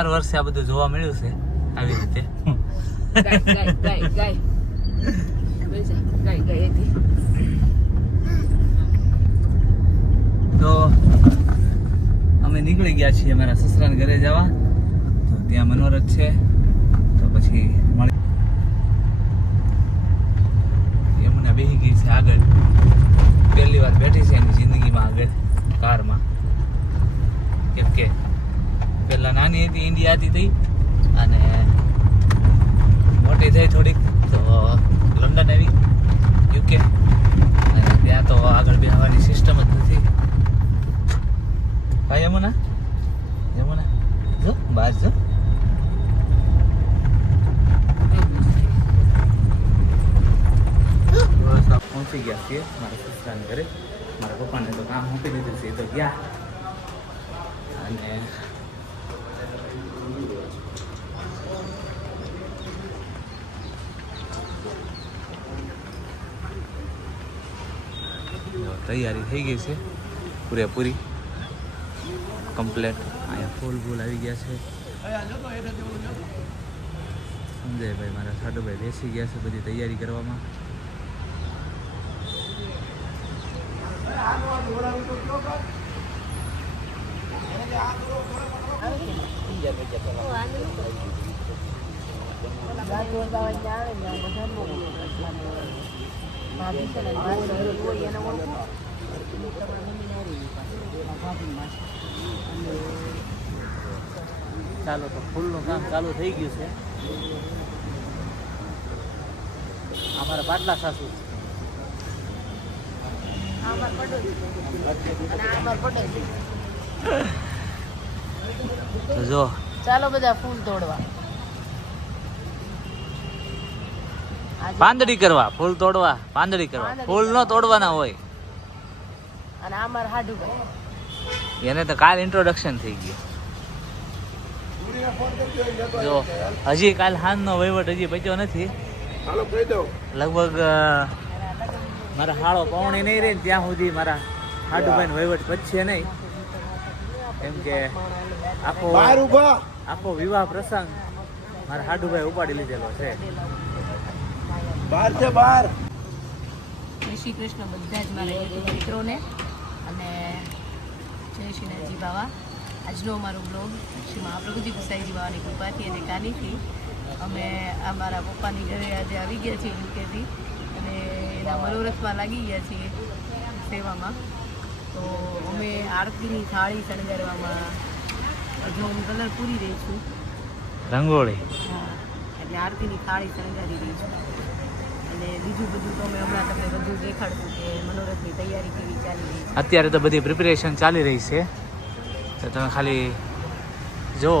ચાર વર્ષે આ બધું જોવા મળ્યું છે આવી રીતે. તો અમે નીકળી ગયા છીએ અમારા સસરાના ઘરે જવા. તો ત્યાં મનોરથ છે. તો પછી મળી યમુના બેસી ગઈ છે આગળ. પહેલી વાર બેઠી છે એની જિંદગીમાં આગળ કારમાં. કેમ કે નાની હતી ઇન્ડિયાથી થઈ અને મોટી થઈ થોડીક, તો લંડન આવી યુકે અને ત્યાં તો આગળ બેહવાની સિસ્ટમ જ નથી. ભાઈ યમુના? યમુના? જો, બહાર જો. પહોંચી ગયા છીએ મારા સસરાને ઘરે. મારા પપ્પાને તો કામ મૂકી દીધું છે, એ તો ગયા. અને જો તૈયારી થઈ ગઈ છે. પૂરેપૂરી. કમ્પ્લેટ. અહીંયા ફૂલ ફૂલ આવી ગયા છે. સંજયભાઈ મારા સાડુભાઈ બેસી ગયા છે બધી તૈયારી કરવામાં. ચાલો તો ફૂલનું કામ ચાલુ થઈ ગયું છે. અમારા પાટલા સાસુ. તો જો. ચાલો બધા ફૂલ તોડવા. પાંદડી કરવા ફૂલ તોડવા પાંદડી કરવા. ફૂલ ન તોડવાના હોય. અને આ મારા હાડુભાઈ એને તો કાલ ઇન્ટ્રોડક્શન થઈ ગયું. જો હજી કાલ હાંજનો વહીવટ હજી બચ્યો નથી. લગભગ મારા હાળો પૌણી નહીં રહે ત્યાં સુધી મારા હાડુભાઈ વહીવટ પછી નહીં. કેમ કે આખો આખો વિવાહ પ્રસંગ મારા હાડુભાઈ ઉપાડી લીધેલો છે. બહાર છે બહાર જય શ્રી કૃષ્ણ બધા જ મારા યુટ્યુબ મિત્રોને અને જય શ્રીનાથજી બાવા. આજનો અમારો બ્લોગ શ્રી મહાપ્રભુજી ગુસાઈજી બાવાની કૃપાથી અને કાનીથી અમે અમારા પપ્પાની ઘરે આજે આવી ગયા છીએ યુકેથી અને એના મનોરથમાં લાગી ગયા છીએ સેવામાં. તો અમે આરતીની થાળી શણગારવામાં હજુ હું કલર પૂરી રહી છું રંગોળી. હા એટલે આરતીની થાળી શણગારી રહી છું અને બીજું બધું તો અમે હમણાં તમને બધું દેખાડશું કે મનોરથની તૈયારી કેવી ચાલી રહી છે. અત્યારે તો બધી પ્રિપેરેશન ચાલી રહી છે. તો તમે ખાલી જુઓ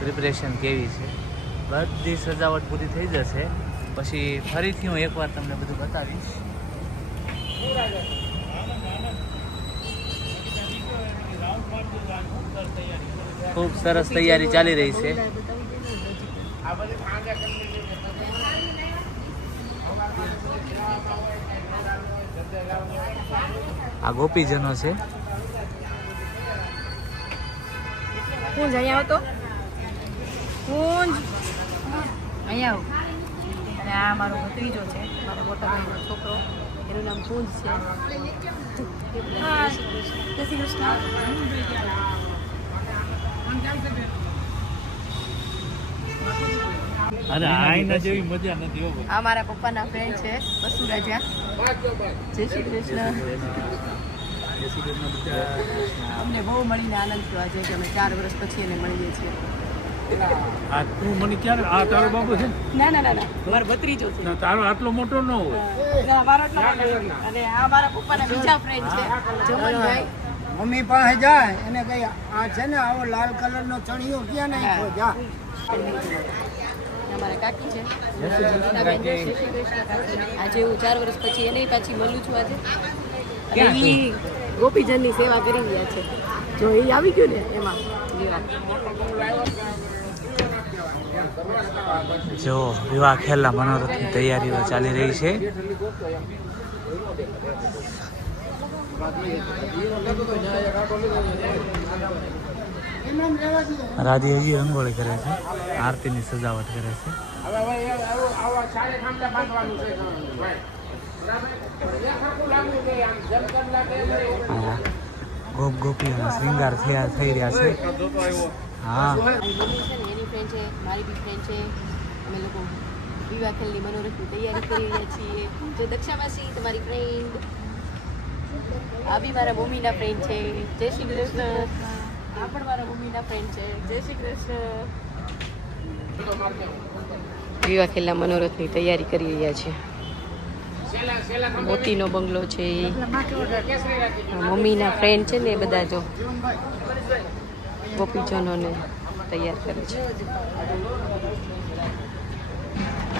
પ્રિપેરેશન કેવી છે. બધી સજાવટ પૂરી થઈ જશે. પછી ફરીથી હું એકવાર તમને બધું બતાવીશ. ખૂબ સરસ તૈયારી ચાલી રહી છે. આ ગોપીજનો છે. કુંજ અહીંયા આવતો કુંજ અહીંયા આવું. અને આ મારો ભત્રીજો છે મારો મોટા ભાઈનો છોકરો. એનું નામ કુંજ છે. જય શ્રી કૃષ્ણ. અરે આઈના જેવી મજા નથી હો આ મારા પપ્પાના ફ્રેન્ડ છે વસુરાજા જય. શ્રી કૃષ્ણ. અમને બહુ મળીને આનંદ થયો આજે કે અમે ચાર વર્ષ પછી એને મળીએ છીએ. આ તું મને ક્યારે આ તારો બાબુ છે ના? ના ના ના મારો ભત્રીજો છે. તારો આટલો મોટો ન હોય. ના, મારો એટલો નાનો અને આ મારા પપ્પાના બીજા ફ્રેન્ડ છે જમનભાઈ. મમ્મી પાસે જાય એને કઈ આ છે ને આવો લાલ કલર નો ચણિયો ક્યાં નાખ્યો? જા. અમારા કાકી છે. આજે હું ચાર વર્ષ પછી એને પાછી મળું છું આજે. અને ગોપીજનની સેવા કરી રહ્યા છે. જો એ આવી ગયું ને એમાં. જો વિવાહ ખેલા મનોરથની તૈયારીઓ ચાલી રહી છે એમને એમ રહેવા દઈએ રાધી રંગોળી કરે છે. આરતીની સજાવટ કરે છે. ગોપ ગોપીઓના શ્રીંગાર થયા થઈ રહ્યા છે. હા. એની ફ્રેન્ડ છે, મારી બી ફ્રેન્ડ છે, અમે લોકો વિવાહ ખેલની મનોરથની તૈયારી કરી રહ્યા છીએ. જે દક્ષા માસી તમારી ફ્રેન્ડ આ બી મારા મમ્મીના ફ્રેન્ડ છે. જય શ્રી કૃષ્ણ. આ પણ મારા મમ્મીના ફ્રેન્ડ છે. જય શ્રી કૃષ્ણ. વિવાહ ખેલા મનોરથની તૈયારી કરી રહ્યા છે. મોતીનો બંગલો છે મમ્મીના ફ્રેન્ડ છે ને એ બધા જો. ગોપીજનોને તૈયાર કરે છે.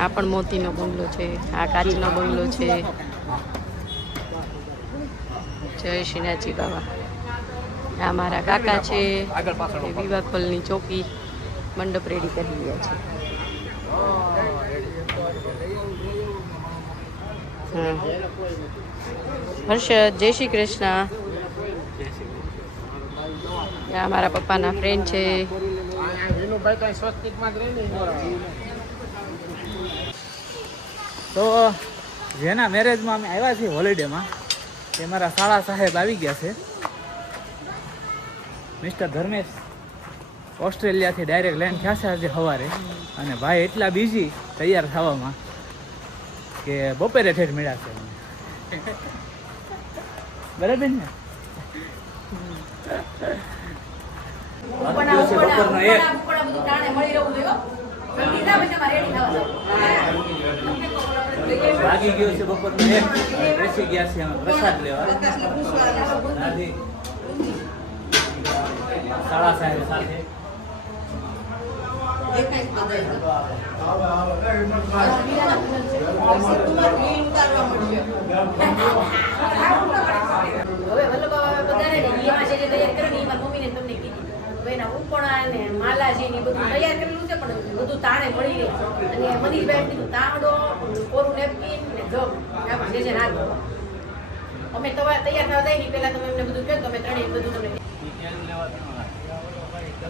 આ પણ મોતીનો બંગલો છે. આ કાચનો બંગલો છે. જય શ્રીનાથજી બાબા આ મારા કાકા છે. ખોલની ચોકી મંડપ રેડી કરી રહ્યા છે. હર્ષદ જય શ્રી કૃષ્ણ. આ મારા પપ્પાના ફ્રેન્ડ છે. તો જેના મેરેજમાં અમે આવ્યા છીએ હોલિડેમાં તે મારા શાળા સાહેબ આવી ગયા છે. મિસ્ટર ધર્મેશ ઓસ્ટ્રેલિયાથી ડાયરેક્ટ લેન્ડ થયા છે આજે સવારે. અને ભાઈ એટલા બિઝી તૈયાર થવામાં કે બપોરે ઠેઠ મળ્યા છે બરાબર ને? બપોરનો એક ભાગી ગયો છે બપોરનો. એક બેસી ગયા છે પ્રસાદ લેવા. દાદી સાહેબ સાથે. હવે વલ્લભ જે તૈયાર ને મમ્મીને તમને કીધી. એના ઉપણા ને માલાજી ને બધું તૈયાર કરેલું છે પણ બધું તાણે મળી રહે. અને મનીષભાઈ કીધું તાંડો કોરું નેપકિન ને જગ. આપણે જે જે નાખો અમે તૈયાર થવા દઈ પહેલા તમે એમને બધું કહો તો અમે ત્રણેય બધું તમને પંખા નથી મુકાવા આ પંખા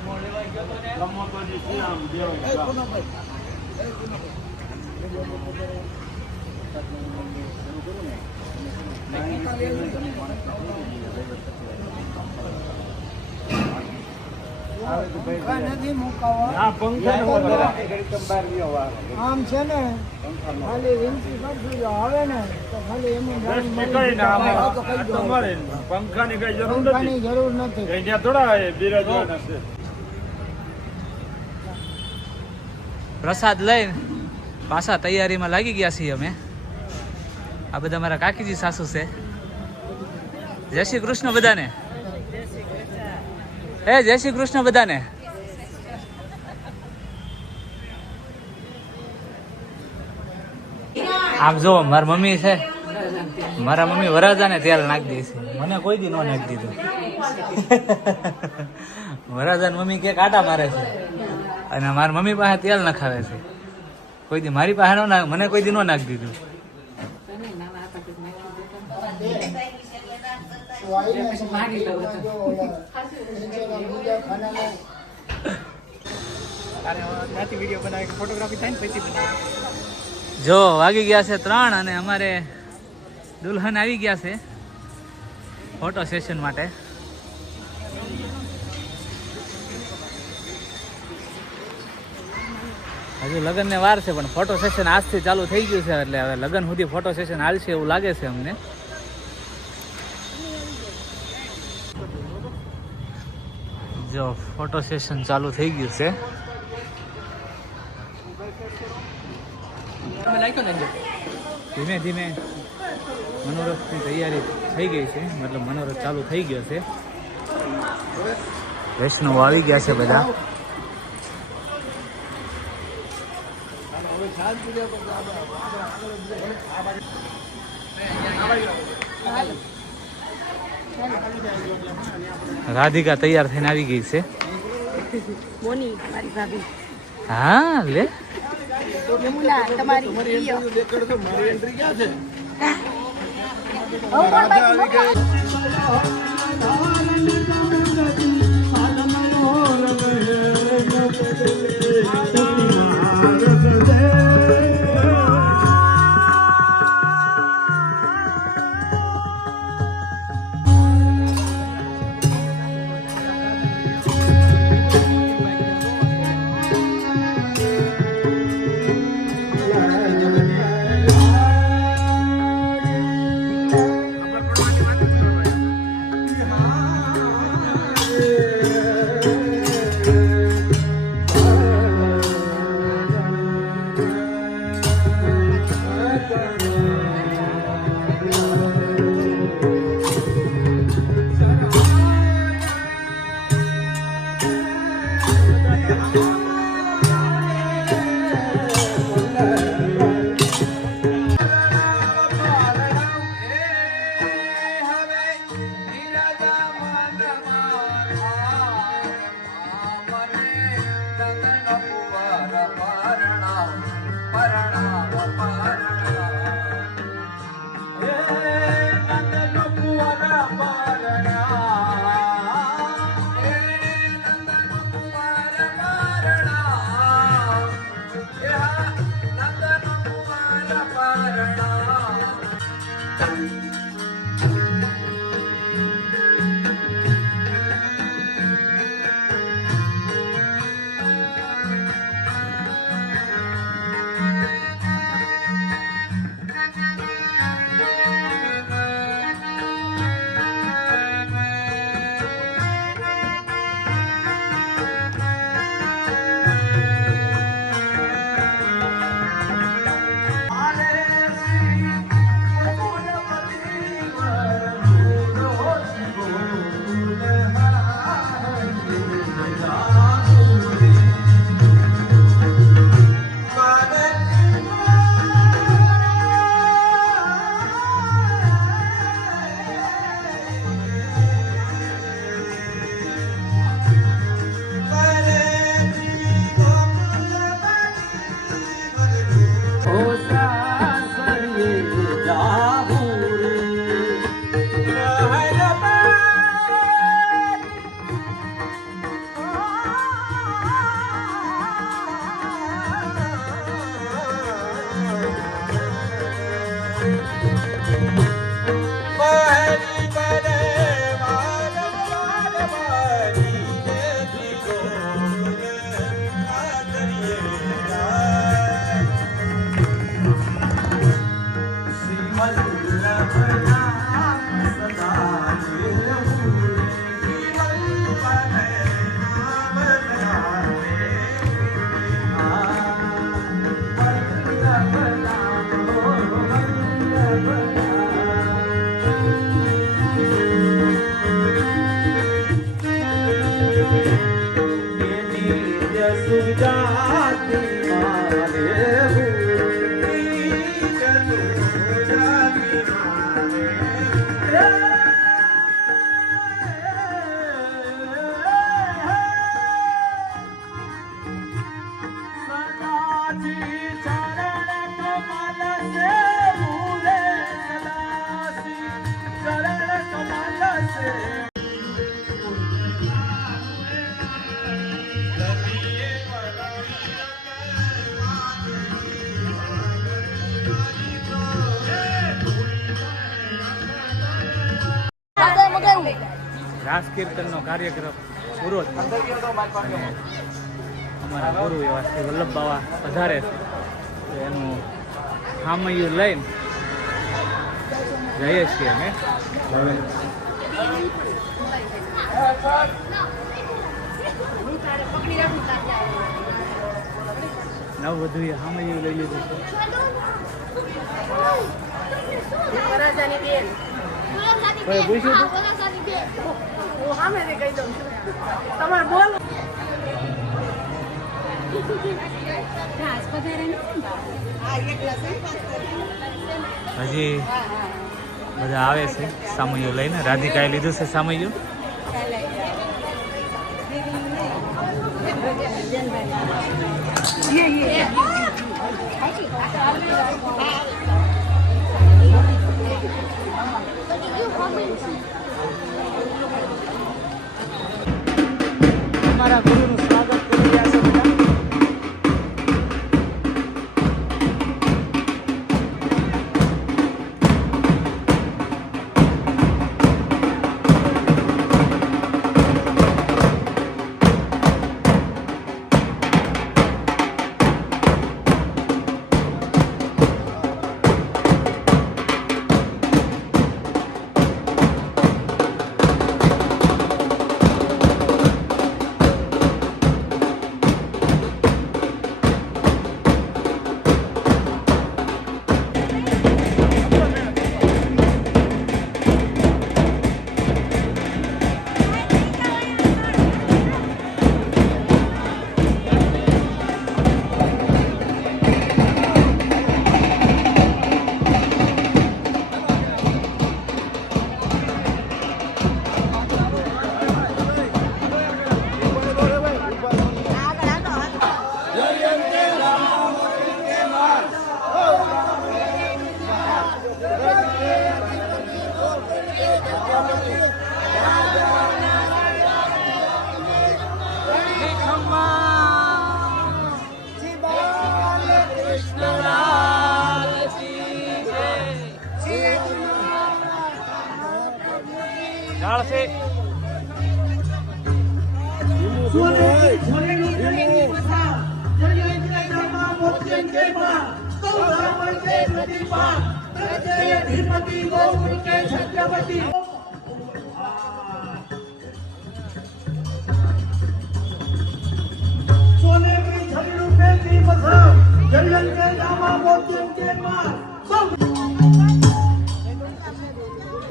આમ છે ને ખાલી વિનંતી કરશું જો આવે ને તો ખાલી એમ પંખા ની કઈ જરૂર નથી. જરૂર નથી. અહીંયા થોડા એ બિરાજવાના છે. પ્રસાદ લઈને પાછા તૈયારીમાં લાગી ગયા છીએ અમે. આ બધા મારા કાકીજી સાસુ છે. જય શ્રી કૃષ્ણ બધાને. એ, જય શ્રી કૃષ્ણ બધાને. આમ જો, મારી મમ્મી છે. મારા મમ્મી વરાજાને તેલ નાખી દે છે. મને કોઈ દી ન નાખી દીધું. વરાજાની મમ્મી કે કાંટા મારે છે. અને મારી મમ્મી પાસે તેલ નખાવે છે. કોઈ દી મારી પાસે ન નાખ, મને કોઈ દી ન નાખી દીધું. જો, વાગી ગયા છે ત્રણ અને અમારે દુલ્હન આવી ગયા છે ફોટો સેશન માટે. હજુ લગ્ન ને વાર છે પણ ફોટો સેશન આજથી ચાલુ થઈ ગયું છે એટલે હવે લગ્ન સુધી ફોટો સેશન હાલશે એવું લાગે છે અમને. જો ફોટો સેશન ચાલુ થઈ ગયું છે. ધીમે ધીમે મનોરથની તૈયારી થઈ ગઈ છે મતલબ મનોરથ ચાલુ થઈ ગયો છે. વૈષ્ણવ આવી ગયા છે બધા. રાધિકા તૈયાર થઈને આવી ગઈ છે. હા લે. તમારી मधुर बना રાસ કીર્તનનો કાર્યક્રમ પૂરો થયો. અમારા ગુરુ એવા શ્રી વલ્લભ બાવા વધારે છે. એનું હામયું લઈને જઈએ છીએ અમે. નવ વધુ હામયું લઈ લીધું છે. કોઈ પૂછ્યું કહી દઉં છું. તમારે બોલો. હજી બધા આવે છે. સામૈયું લઈને. રાધિકાએ લીધું છે સામૈયું Thank ગુરુનું સ્વાગત કરી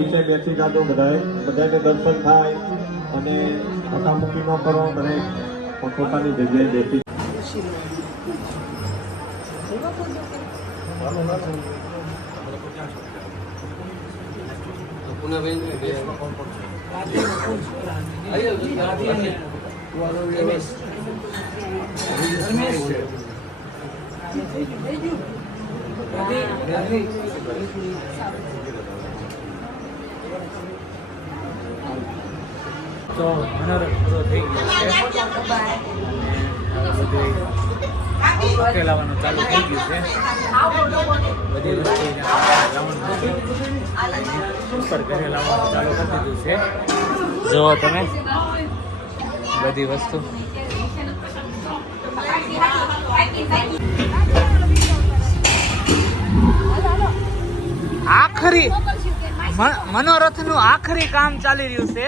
નીચે બેસી જાતો બધાએ બધાને દર્શન થાય અને હકામુકી ન કરો દરેક પોતપોતાની જગ્યાએ બેસી તો મનોરથ પૂરો થઈ ગયો છે. ઉકેલાવાનું ચાલુ થઈ ગયું છે. બધી વસ્તુ લાવવાનું ઉપર ઘરે લાવવાનું ચાલુ કરી દીધું છે. જુઓ તમે. બધી વસ્તુ. આખરી મનોરથનું આખરી કામ ચાલી રહ્યું છે.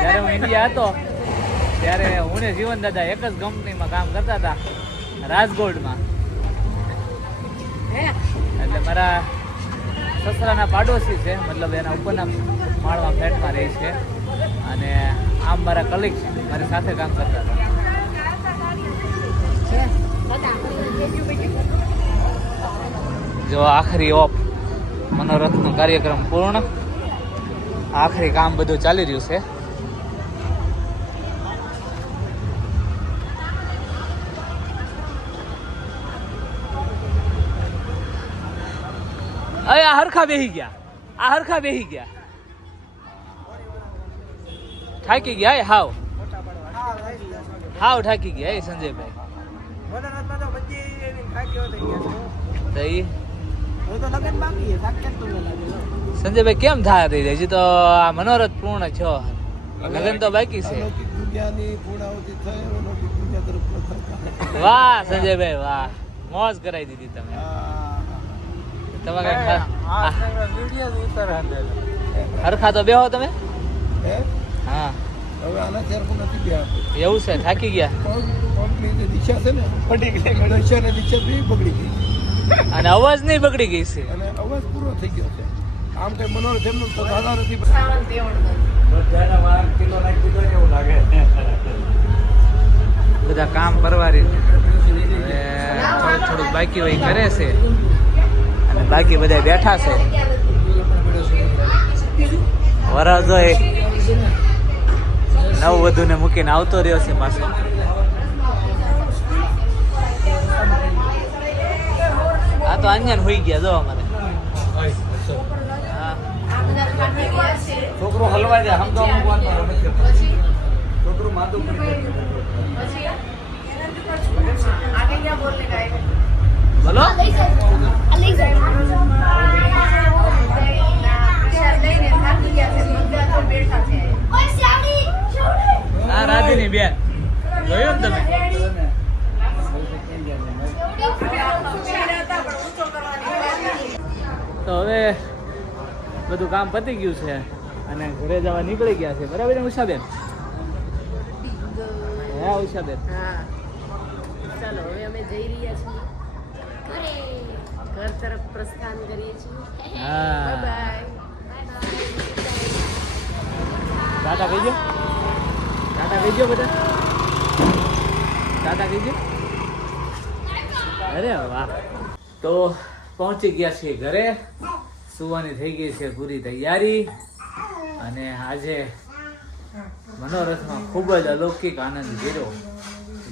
જ્યારે હું ઇન્ડિયા હતો ત્યારે હું ને જીવન દાદા એક જ કંપનીમાં કામ કરતા હતા રાજકોટમાં એટલે મારા સસરાના પાડોશી છે મતલબ એના ઉપરના માળમાં ફ્લેટમાં રહે છે અને આમ મારા કલીગ છે મારી સાથે કામ કરતા હતા. જો આખરી ઓફ મનોરથનો કાર્યક્રમ પૂર્ણ. આખરી કામ બધું ચાલી રહ્યું છે. હરખા બેહી ગયા? આ હરખા બેહી ગયા? થાકી ગયા એ? હાવ. હાવ થાકી ગયા એ સંજયભાઈ. સંજયભાઈ કેમ થાય રહી હજી તો આ મનોરથ પૂર્ણ છો લગ્ન તો બાકી છે. વાહ સંજયભાઈ વાહ. મોજ કરાવી દીધી તમે. હરખા તો બેહો તમે? હે? હા. હવે આના ત્યાર નથી ગયા એવું છે થાકી ગયા? દિશા છે ને? પડી ગઈ દિશા ને દિશા બી બગડી ગઈ. અને અવાજ નહીં બગડી ગઈ છે. અને અવાજ પૂરો થઈ ગયો છે. આમ કઈ મનોરથ એમનું તો દાદા નથી બધા કામ પરવારી. હવે થોડું થોડુંક બાકી હોય કરે છે. અને બાકી બધા બેઠા છે. વરસ હોય નવ વધુને મૂકીને આવતો રહ્યો છે પાછો. આ તો અંજન હોઈ ગયા જો અમારે. હા. છોકરો હલવાઈ જાય હમ તો. છોકરું બોલો. આ રાધીની બેન. જોયું ને તમે? તો હવે બધું કામ પતી ગયું છે અને ઘરે જવા નીકળી ગયા છે. બરાબર ને ઉષાબેન? હે ઉષાબેન. ચાલો હવે અમે જઈ રહ્યા છીએ. ઘર તરફ પ્રસ્થાન કરીએ છીએ. હા. બાય ટાટા કહીજો ટાટા કહીજો બધા. ટાટા કહીજો અરે વાહ. તો પહોંચી ગયા છીએ ઘરે. સુવાની થઈ ગઈ છે પૂરી તૈયારી. અને આજે મનોરથમાં ખૂબ જ અલૌકિક આનંદ કર્યો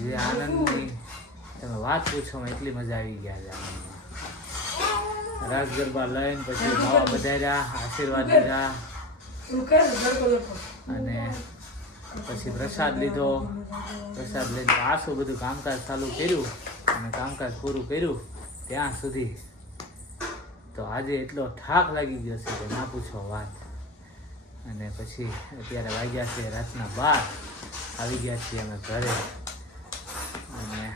જે આનંદની તમે વાત પૂછો એટલી મજા આવી ગયા છે. રાસ ગરબા લઈને પછી નવા બધાર્યા આશીર્વાદ લીધા. અને પછી પ્રસાદ લીધો. પ્રસાદ લઈને પાછું બધું કામકાજ ચાલુ કર્યું અને કામકાજ પૂરું કર્યું ત્યાં સુધી. તો આજે એટલો થાક લાગી ગયો છે કે ના પૂછો વાત. અને પછી અત્યારે વાગ્યા છે રાતના બાર. આવી ગયા છીએ અમે ઘરે. અને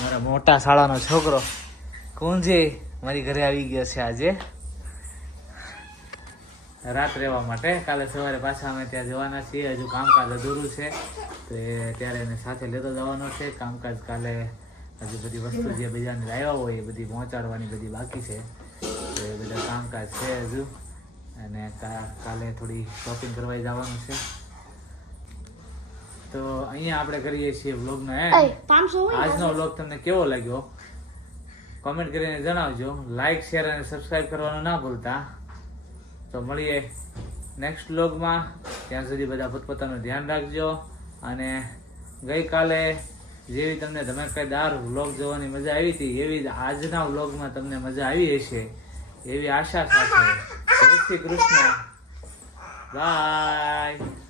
મારા મોટા શાળાનો છોકરો કુંજી મારી ઘરે આવી ગયો છે આજે. રાત રહેવા માટે. કાલે સવારે પાછા અમે ત્યાં જવાના છીએ. હજુ કામકાજ અધૂરું છે. તો એ ત્યારે એને સાથે લેતો જવાનો છે. કામકાજ કાલે હજુ બધી વસ્તુ જે બજારને લાવ્યા હોય એ બધી પહોંચાડવાની બધી બાકી છે. તો એ બધા કામકાજ છે હજુ. અને કાલે થોડી શોપિંગ કરવા જવાનું છે. તો અહીંયા આપણે કરીએ છીએ વ્લોગનો એન્ડ આજનો વ્લોગ તમને કેવો લાગ્યો? કોમેન્ટ કરીને જણાવજો. લાઈક શેર અને સબસ્ક્રાઈબ કરવાનું ના ભૂલતા. તો મળીએ નેક્સ્ટ વ્લોગમાં ત્યાં સુધી બધા પોતપોતાનું ધ્યાન રાખજો. અને ગઈકાલે જેવી તમને ધમાકેદાર વ્લોગ જોવાની મજા આવી હતી, એવી જ આજના વ્લોગમાં તમને મજા આવી હશે. એવી આશા સાથે. જય શ્રી કૃષ્ણ. બાય